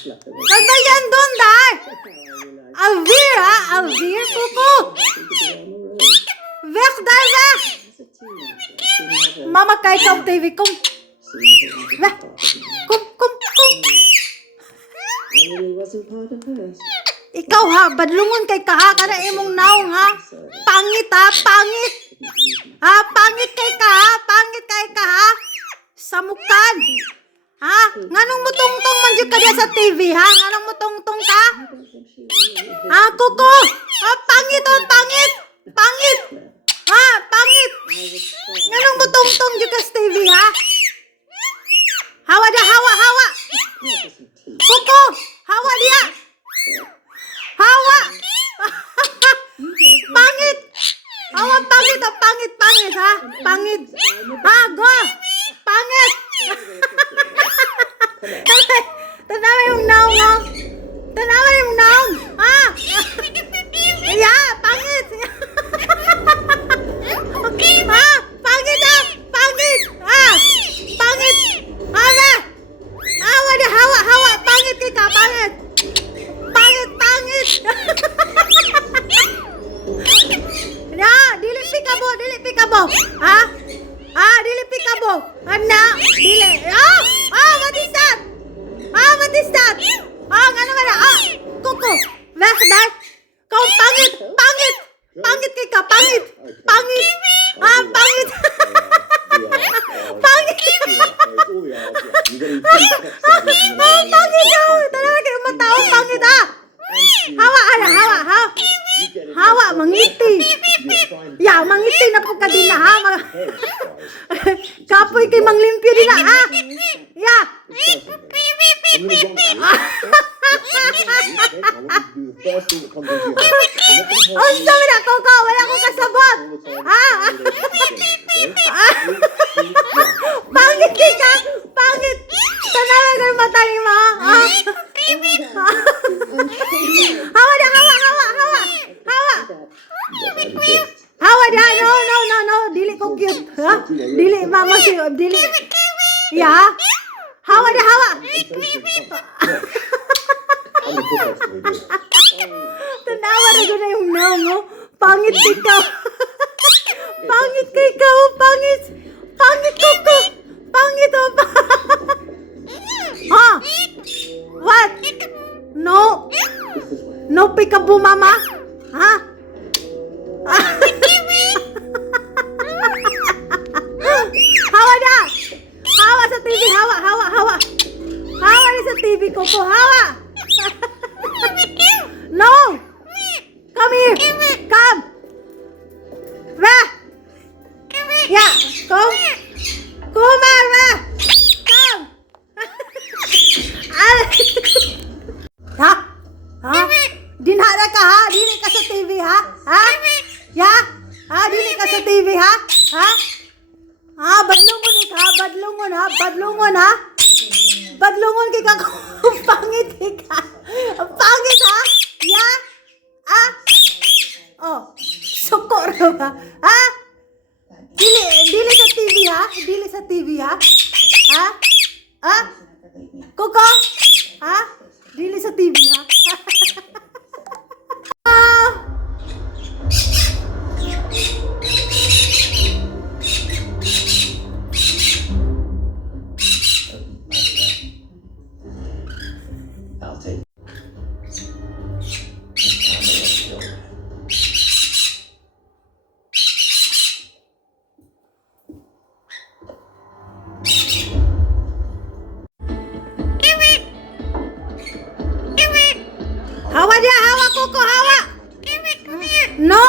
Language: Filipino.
Wag ba yan doon, Day? Alvir, ha? Alvir, kuko. Vek, Day, vek. Mama, kahit sa TV, kum. Vek, kum. Ikaw, ha? Badlungon kay kaha ka na imong naong, ha? Pangit, ha? Pangit. Ha? Pangit kay ka, ha? Pangit kay ka, ha? Samukan. Ha? Nganong mo tungtong man dyan ka diya sa TV, ha? Nganong mo tungtong ka? Ha, kuko? Ha, pangit, oh, pangit. Pangit. Ha, pangit. Nganong mo tungtong dyan ka sa TV, ha? Hawa da, hawa. Kuko, hawa dia. Hawa. Pangit. Hawa, pangit, oh, pangit, ha? Pangit. Ha, go. Pangit. Tanawa yung naong, ha? Tanawa yung naong, ha? Yeah, pangit. Ha? Pangit, ha? Pangit. Ha? Pangit. Hawa. Hawa na, hawa. Pangit ka, pangit. Pangit. Ya, dili pikabo. Ha? Dili pikabo. Ana, dili. What is that? What is that? Ano ba na? Kuko. Vek, Day. Kau pangit. Pangit ka, pangit. Pangit. Pangit. Pangit daw. Talaga kayo matao, pangit, ha? Hawa, mangiti. Ya, mangiti na po ka din na, ha? Kapoy kay manglimpyo din na, ha? Ya. Ang sabi na, Coco, wala akong kasabot. Ha? Pangit ka, pangit. Tanawa kayo matay mo, ha? Hawa na, hawa. Hawa na, no. Dili ko cute. Ha? Dili, mama siyo. Dili. Ya? Hawa na, hawa. Tanawa na ko na yung naong, oh. Pangit ikaw. Pangit ka ikaw, pangit. Pangit ko. Pangit, oh. Ha? What? No peekaboo, mama? Ha? Hawa na! Hawa sa TV, hawa. Hawa na sa TV, Coco, hawa! No! Come here! Come! Ra! Yeah, come! Come on, Ra! Come! Ha? Dinara ka, ha? Dili ka sa TV, ha? Ha? Ya? Ha? Dili ka sa TV, ha? Ha? Badlungon ka, badlungon, ha? Badlungon ka, pangit ka. Pangit, ha? Ya? Sukor ba? Ha? Dili sa TV, ha? Dili sa TV, ha? Ha? Coco? Ha? Dili sa TV, ha? I'll take Hawa dia, hawa, Coco, hawa. No.